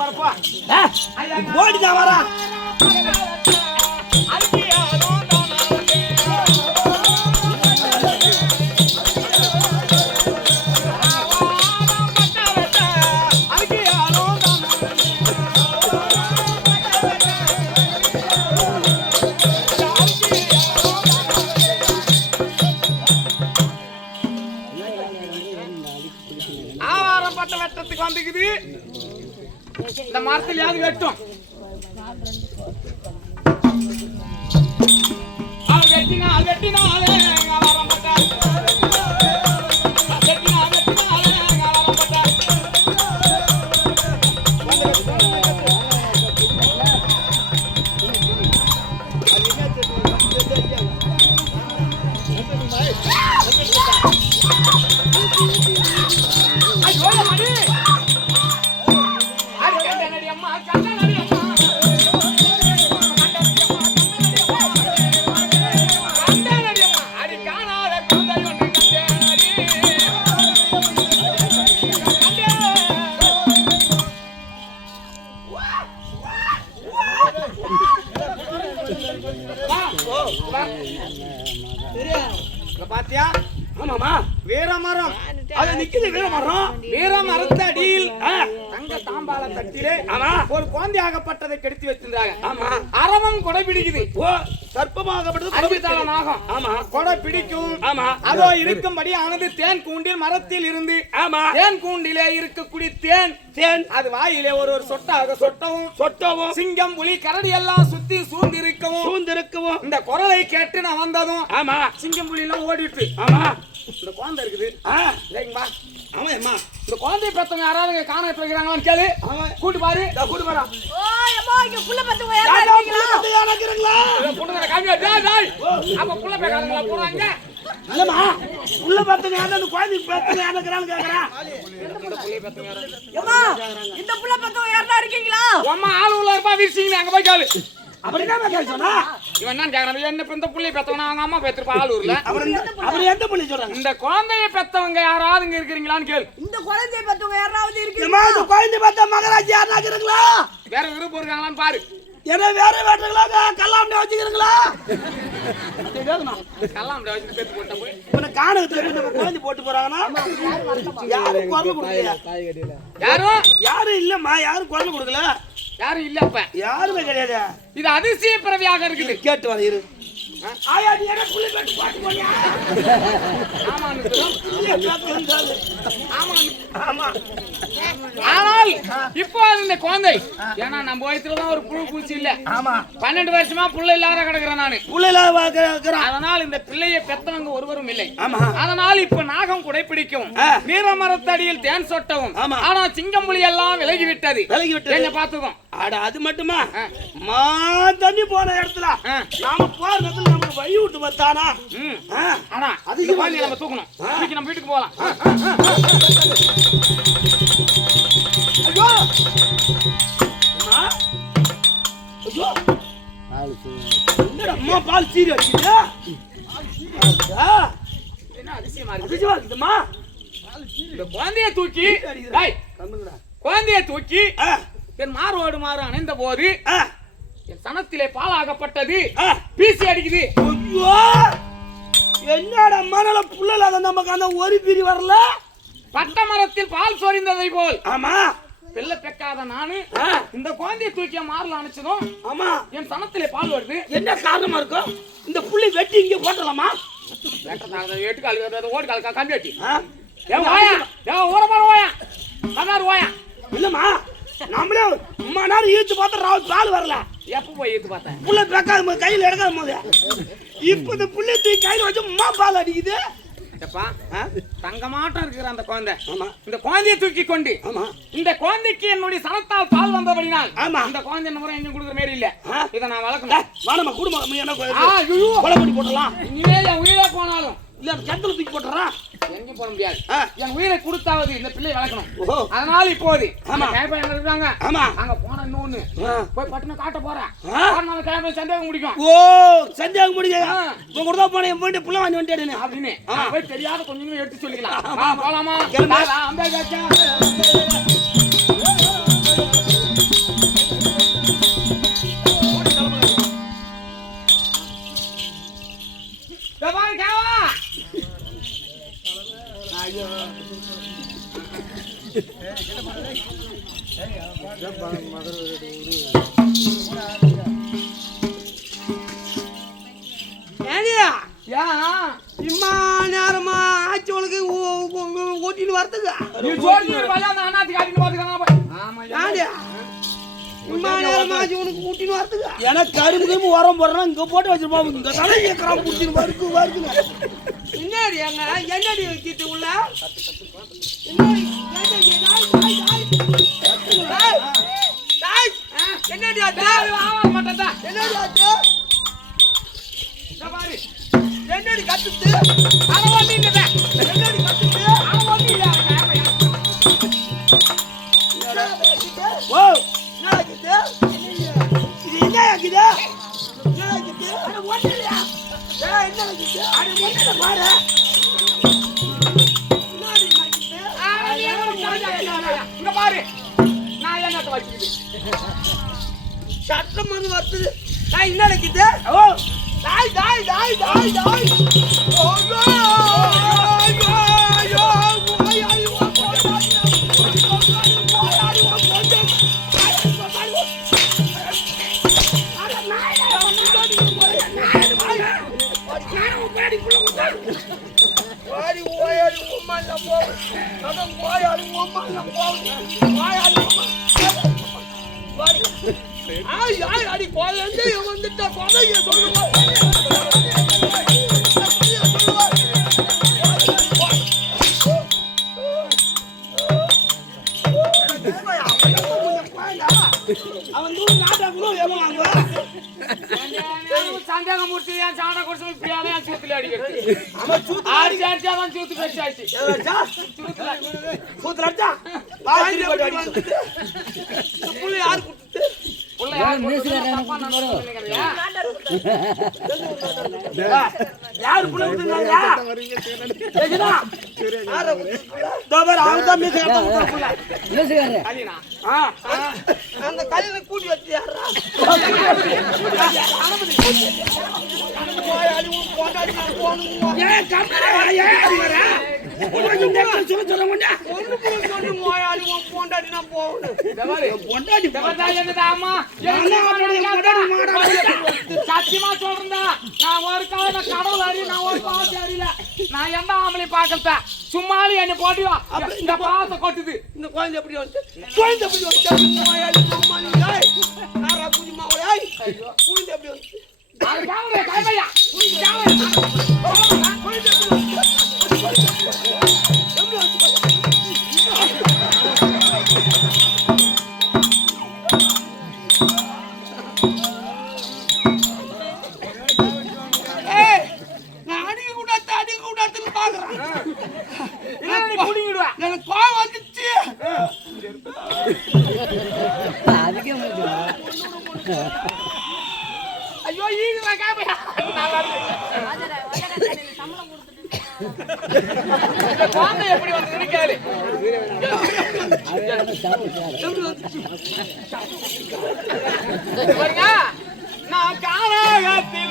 வரப்பா ஓடிதான் வரா வெட்டும். வெட்டினா வெட்டினாலே கொடை பிடிக்குது. ஓ சர்ப்பமாகப்பட்டது நாகம். ஆமா. கொடை பிடிக்கும். ஆமா. அதோ இருக்கும்படி ஆனது தேன் கூண்டில் மரத்தில் இருந்து. ஆமா. தேன் கூண்டிலே இருக்கக்கூடிய தேன். தேன். அது வாயிலே ஒரு ஒரு சொட்டாக சொட்டவும். சொட்டவும். சிங்கம் புலி கரடி எல்லாம் சுத்தி சூழ்ந்து இருக்கவும் சூழ்ந்திருக்கவும். இந்த குரலை கேட்டு நான் வந்ததும் ஆமா. சிங்கம் புலி எல்லாம் ஓடிட்டு. ஆமா. இந்த குழந்தை இருக்குது. ஆ. இல்லைங்க வா ஆமா அம்மா. இந்த குழந்தைய பெத்தவங்க யாராவது காண இருக்கிறாங்களான்னு கேளு. அவன் கூட்டு பாரு. கூட்டு இங்க புள்ள பத்து யாரா அந்த குழந்தை பார்த்து எனக்குறான்னு கேக்குறேன் அம்மா இந்த புள்ள பத்து யாரா இருக்கீங்களா? அம்மா ஆளு உள்ள இருப்பா விரிச்சிங்க அங்க போய் கேளு. அப்படின்னா கேள்வி சொன்னா? இவன் என்ன கேக்குறான்? என்ன இப்ப இந்த புள்ளைய பெத்தவனா? அவங்க அம்மா பெத்திருப்பா ஆளூர்ல அவர் இந்த- அவர் எந்த பண்ணி சொல்றாங்க? இந்த குழந்தைய பெத்தவங்க யாராவது இங்க இருக்கிறீங்களான்னு கேளு. இந்த குழந்தைய பத்து யாராவது இருக்கீங்களா இந்த குழந்தை பார்த்தா மகராஜி யாருனா இருக்கிறீங்களா? வேற விருப்பம் இருக்காங்களான்னு பாரு. ஏன்னா வேற வேட்டுங்களா கல்லாம வச்சுக்கிறீங்களா? காணகத்துல நம்ம குழந்தை போட்டு போறாங்கன்னா யாரும் குரல் கொடுக்கல யாரும் யாரும் இல்லம்மா யாரும் குரல் கொடுக்கல. யாரும் இல்ல அப்ப. யாருமே கிடையாது. இது அதிசய பிறவியாக இருக்குது. கேட்டு வர இரு. ஆயா நீ என்ன புள்ளி பாட்டு போனியா ஆனால் இப்போ இந்த குழந்தை. ஏன்னா நம்ம வயசுல தான் ஒரு புழு பூச்சி இல்ல. ஆமா. பன்னெண்டு வருஷமா புள்ள இல்லாத கிடக்குறேன் நானு. புள்ளையில இருக்கிறான் அதனால் இந்த பிள்ளையை பெத்தவங்க ஒருவரும் இல்லை. ஆமா. அதனால் இப்ப நாகம் குடைப்பிடிக்கும். வீரமரத்தடியில் தேன் சொட்டவும். ஆனா சிங்கம்புலி எல்லாம் விலகி விட்டது விலகி விட்டது. என்ன அட அது மட்டுமா. மா தண்ணி போன இடத்துல. நாம போற இடத்துல நமக்கு வழி விட்டு பார்த்தானா. ஆனா அது இந்த குழந்தைய நம்ம தூக்கணும் தூக்கி நம்ம வீட்டுக்கு போகலாம் ஐயோ. ஐயோ என்னடா பால் சீரி அடிக்குது என்ன அதிசயமா இருக்கு அதிசயமா இருக்குதும்மா இந்த குழந்தைய தூக்கி. குழந்தைய தூக்கி என் மார்வோடு மாறு அணைந்த போது என் சனத்திலே பாலாகப்பட்டது. பீசி அடிக்குது. என்னடா மணல புள்ளல நமக்கு அந்த ஒரு பிரி வரல? பட்ட மரத்தில் பால் சொரிந்ததை போல். ஆமா. பிள்ளை பெக்காத நானு இந்த குழந்தைய தூக்கி மாறல அணைச்சதும் ஆமா. என் சனத்திலே பால் வருது. என்ன காரணமா இருக்கும் இந்த புள்ளி வெட்டி இங்க போட்டலாமா எட்டு கால் ஓடு கால் கம்பி ஏன் ஊர பாரு வாயா கண்ணாரு வாயா இல்லம்மா. நம்மளே அம்மா நேரம் ஈத்து பார்த்தா ராவல் பால் வரல. எப்ப போய் ஏத்து பார்த்தேன்? புள்ள பேக்காத போது கையில எடுக்காத போது. இப்ப இந்த புள்ளி தூக்கி கையில வச்சு அம்மா பால் அடிக்குது? தங்கமாட்டம் இருக்கிற அந்த குழந்தை. ஆமா. இந்த குழந்தையை தூக்கி கொண்டு ஆமா. இந்த குழந்தைக்கு என்னுடைய சனத்தால் பால் வந்தபடினால் ஆமா. இந்த குழந்தை என்ன முறை எங்க கொடுக்குற மாதிரி இல்ல? இதை நான் வளர்க்கணும். வானம்மா குடும்பம் என்ன. கொலை பண்ணி போட்டலாம் இனிமே என் உயிரே போனாலும் இல்ல கிணத்துல தூக்கி போட்டுறான் எங்கேயும் போட முடியாது. என் உயிரை கொடுத்தாவது இந்த பிள்ளை வளர்க்கணும். அதனால இப்போது ஆமா. கேப்ப இருக்காங்க? ஆமா. அங்க போன இன்னொன்னு. போய் பட்டுன்னு காட்ட போறேன். நாள் கேப்ப சந்தேகம் முடிக்கும் ஓ சந்தியாகம் முடிஞ்ச ஆ. இப்ப கூட தான் போனேன் போயிட்டு புள்ள வாங்கி வந்துட்டேன்னு அப்படின்னு. போய் தெரியாத கொஞ்சம் எடுத்து சொல்லிக்கலாம். போலாமா? கிளம்பு. வா, ஏடியா ஏன் இம்மா நேரமா ஆச்சு உனக்கு. ஊ- ஊ- ஊ- ஊட்டின்னு வரதுக்கு நீ ஜோடி பையன் அந்த அண்ணாத்தி காட்டின்னு பாத்துக்கலாம் ஆமா ஏடியா இம்மா நேரமா ஆச்சு உனக்கு. வரதுக்கு எனக்கு கரும்பு கரும்பு உரம் போடுறேன் இங்க போட்டு வச்சிருப்பாங்க இங்க தலை ஏக்கறான் புடிச்சின்னு வருக்கு வருக்குங்க என்னடி அங்க? என்னடி வச்சிட்டு உள்ள? என்னடி? என்னடி ஆச்சு என்னடி ஆச்சு என்னடி கத்துது அவன் ஒண்ணு என்னடி அவன் ஒண்ணு ஓ என்ன இது? என்ன என்ன ஒண்ணு இல்லையா என்ன ஒண்ணு பாரு. சட்டம் வந்து வருது. நான் என்ன நினைக்குது ஓ தாய் தாய் தாய் தாய் தாய். ஓடி, ஓயாடி, ஓயாடி, ஓயாடி, உம்மா. ஓடி. ஆய் ஆய் அடி குழந்தை வந்துட்ட குழந்தைய சொல்லுங்க அவன் முடிச்சு என் சாண குடிச்சு பிரியாணி என் சூத்துல அடிக்கிறது அடிச்சு சூத்து அடிச்சு புள்ள யார் குடுத்து அந்த கல்யாண கூட்டி வச்சு இந்த என்னடா அம்மா சத்தியமா சொல்றேன்டா நான் ஒரு காலம் நான் கடவுள் அறிய நான் ஒரு பாவத்தை அறியல நான் எந்த ஆம்பளையும் பார்க்கல சும்மாலி என்ன போட்டியோ இந்த பாவத்தை கொட்டுது இந்த குழந்தை எப்படி வந்து குழந்தை எப்படி வந்து நோயாளி நாரா குஞ்சி மாவளே குழந்தை எப்படி வந்து வந்து எப்படி எப்படி வந்ததுன்னு கேளு நான் காராகத்தில்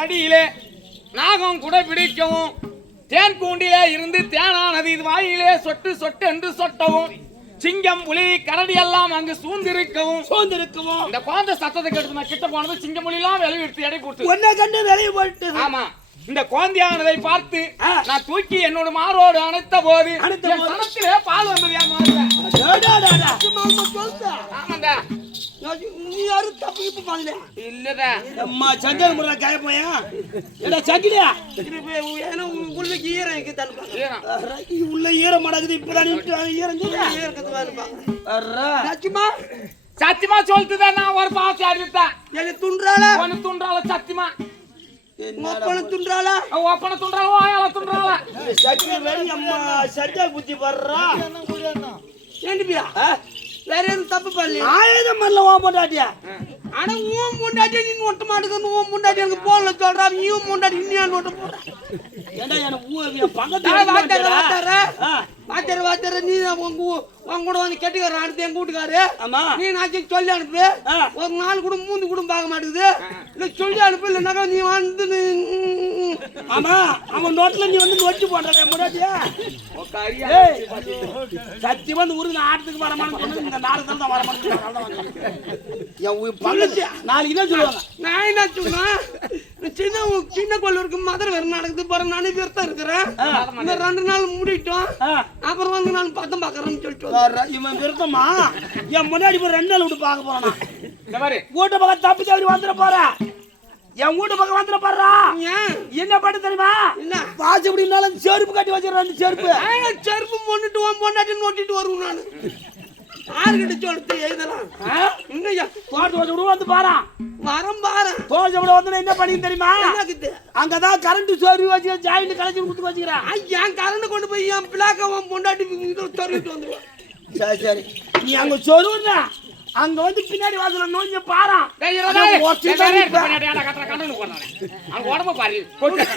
மரத்தடியிலே நாகம் கூட பிடிக்கவும் தேன் கூண்டிலே இருந்து தேனானது இது வாயிலே சொட்டு சொட்டு என்று சொட்டவும் சிங்கம் புலி கரடி எல்லாம் அங்கு சூழ்ந்திருக்கவும். சோர்ந்திருக்குமோ இந்த குழந்தை சத்தத்தை கேட்டு நான் கிட்ட போனது சிங்கம் புலி எல்லாம் வெளியே எடுத்து எடை போட்டு. ஒன்ன கண்டு வெளியே போயிட்டு ஆமா. இந்த குழந்தையானதை பார்த்து. நான் தூக்கி என்னோட மாரோடு அணைத்த போது? சனத்திலே பால் வந்தது ஆமாண்டா. நீ யாரும் தப்பு கிப்பு பண்ணல இல்லடா அம்மா சந்தேக முறை காய போயா ஏடா சங்கிலியா ஏன்னா உள்ள ஈரம் ஈரம். உள்ள ஈரம் மடக்குது இப்பதான் ஈரம் அர்ரா. சத்தியமா? சத்தியமா சொல்லிட்டுதான் நான் ஒரு பாசி அடித்தேன் என்ன துன்றாள? ஒன்னு துண்டால சத்தியமா? ஒப்பன துன்றாள? ஒப்பனை துண்டால வாயால துண்டால அம்மா சட்டை புத்தி படுறா. ஏண்டிப்பியா வேற எதுவும் தப்பு பண்ணல ஆயுதம் பண்ணல வா போட்டாட்டியா ஆனா உன் முண்டாட்டி நீ ஒட்ட மாட்டேங்குது உன் முண்டாட்டி எனக்கு போன்ல சொல்றா நீயும் முண்டாட்டி இன்னும் ஒட்ட போற ஏண்டா எனக்கு ஊ- என் பக்கத்து வாத்தார வீட்டுல வாத்தார ஆ. வாத்தார வாத்தார நீ தான் உங்க ஊ- உன் கூட வந்து கெட்டிக்காரன் அடுத்து எங்க வீட்டுக்காரு? ஆமா. நீ நாச்சும் சொல்லி அனுப்பு. ஒரு நாள் கூட மூந்து கூட பார்க்க மாட்டேங்குது இல்ல சொல்லி அனுப்பு இல்லைனாக்கா நீ வந்து ஆமா. அவன் நோட்ல நீ வந்து நோட்டு போடுற முன்னாடியா சத்தியமா இந்த ஊருக்கு ஆட்டத்துக்கு வர மாட்டேன்னு இந்த நாடகத்துல தான் வர மாட்டேன் என் உயிர் பக்கத்து நாளைக்கு தான் சொல்லுவாங்க. நான் என்ன சொன்னா சின்ன சின்ன கொள்ளூருக்கு மதுரை வேற நடக்குது. பாரு நானே விரத்தம் இருக்கிறேன். இந்த ரெண்டு நாள் மூடிட்டோம். அப்புறம் வந்து நான் பத்தம் பாக்குறேன்னு சொல்லிட்டு இவன் விருத்தமா என் முன்னாடி போய் ரெண்டு நாள் விட்டு பார்க்க போறானா இந்த மாதிரி. வீட்டு பக்கம் தப்பி தவறி வந்துட போற. என் வீட்டு பக்கம் வந்துட போறா. ஏன்? என்ன பண்ண தெரியுமா? என்ன? வாசி எப்படினாலும் செருப்பு கட்டி வச்சிருக்க ரெண்டு செருப்பு. நான் செருப்பு பொண்ணுட்டு உன் பொண்டாட்டி நோட்டிட்டு வருவேன் நான். யாருக்கிட்ட சொல்லிட்டு எழுதலாம். இன்னையா தோட்டத்தை வச்சு விடு வந்து பாரா. மரம் பாரு. தோட்டத்தை விட வந்து என்ன பண்ணி தெரியுமா? அங்கதான் கரண்ட் சோறு வச்சு ஜாயிண்ட் கலைச்சு கொடுத்து வச்சுக்கிறேன். என் கரண்ட் கொண்டு போய் என் பிளாக்க உன் பொண்டாட்டி சொல்லிட்டு வந்துடுவேன் சரி சரி. நீ அங்க சொருன்னா அங்க வந்து பின்னாடி வாசல நோஞ்ச. அவன் உடம்ப பாரு.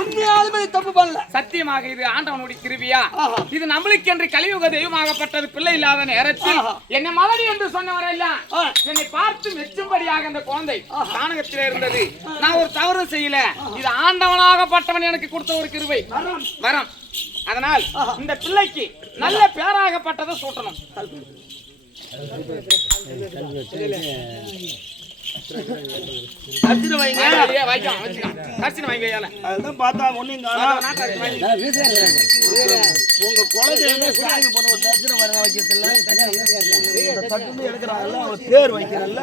உண்மையாலுமே தப்பு பண்ணல. சத்தியமாக இது ஆண்டவனுடைய கிருபியா? ஆஹா. இது நம்மளுக்கு என்று கலியுக தெய்வமாகப்பட்டது பிள்ளை இல்லாத நேரத்தில். என்னை மலடி என்று சொன்னவரெல்லாம் என்னை பார்த்து மெச்சும்படியாக அந்த குழந்தை தானகத்திலே இருந்தது. நான் ஒரு தவறு செய்யல. இது ஆண்டவனாகப்பட்டவன் எனக்கு கொடுத்த ஒரு கிருபை. வரம். அதனால் இந்த பிள்ளைக்கு நல்ல பேராகப்பட்டதை சூட்டணும். உங்க குலதெய்வமே சாமி போன ஒரு தரிசனம் வர வைக்கிறதுல? இந்த தட்டு எடுக்கிறாங்கல்ல அவன் பேர் வைக்கிறல்ல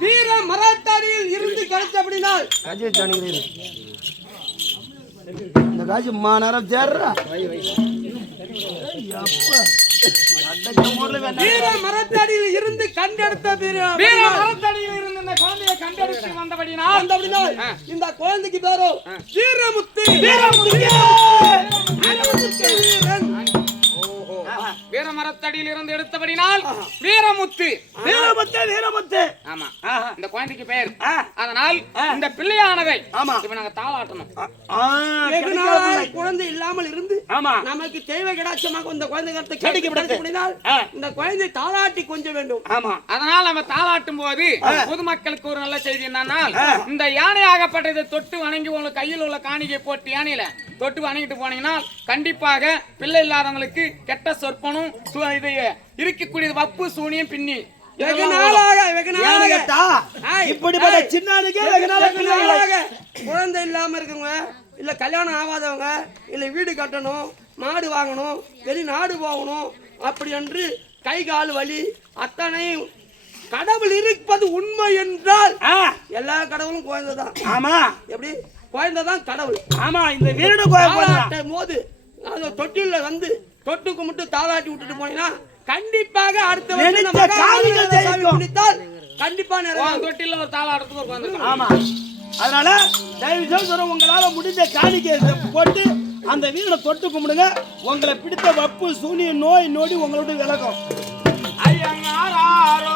வீர மராட்டாரியில் இருந்து கிடைச்ச ஜானகிரி இந்த மா நேரம் சேர்றா? மரத்தடியில் இருந்து கண்டெடுத்த வீர மரத்தடியில் இருந்து இந்த குழந்தையை கண்டெடுத்து அப்படினால் இந்த குழந்தைக்கு பேரோ வீரமுத்து. வீரமுத்து. வீரமுத்து வீரன். வீர மரத்தடியில் இருந்து எடுத்தபடினால் வீரமுத்து வீரமுத்து வீரமுத்து ஆமா. இந்த குழந்தைக்கு பெயர் ஆ. அதனால் இந்த பிள்ளையானதை ஆமா. இப்ப நாங்க தாளாட்டணும். குழந்தை இல்லாமல் இருந்து ஆமா. நமக்கு தெய்வ கடாட்சமாக இந்த குழந்தை. கிடைக்கப்படினால் ஆ. இந்த குழந்தை தாளாட்டி கொஞ்சம் வேண்டும். ஆமா. அதனால் நம்ம தாளாட்டும் போது பொதுமக்களுக்கு ஒரு நல்ல செய்தி என்னன்னா இந்த யானையாகப்பட்டதை தொட்டு வணங்கி உங்களுக்கு கையில் உள்ள காணிக்கை போட்டு யானையில தொட்டு வணங்கிட்டு போனீங்கன்னா கண்டிப்பாக பிள்ளை இல்லாதவங்களுக்கு கெட்ட சொற்பனும் இது இருக்கக்கூடியது வப்பு சூனியம் பின்னி. வெகு. நாளாக வெகு நாளாக. இப்படிப்பட்ட ஆய். சின்ன ஆளுக்கே வெகு. நாளாக குழந்தை இல்லாம இருக்கவங்க இல்ல கல்யாணம் ஆகாதவங்க இல்ல வீடு கட்டணும் மாடு வாங்கணும் வெளிநாடு போகணும் அப்படி என்று கை கால் வலி அத்தனையும் கடவுள் இருப்பது உண்மை என்றால் எல்லா கடவுளும் குழந்தை தான் ஆமா. எப்படி? குழந்தை தான் கடவுள். ஆமா இந்த வீடு போது அந்த தொட்டில வந்து தொட்டு கும்பிட்டு தாளாட்டி விட்டுட்டு போனீங்கன்னா கண்டிப்பாக அடுத்த வருஷம். பிடித்தால் கண்டிப்பா நிறைவேறும் தொட்டில ஒரு தாளாட்டத்துக்கு இருக்கும். ஆமா அதனால தயவு செய்து உங்களால முடிஞ்ச காணிக்கை போட்டு அந்த வீடை தொட்டு கும்பிடுங்க உங்களை பிடித்த வப்பு சூனிய நோய் நொடி உங்களோட விலகும் ஐயங்காராரோ.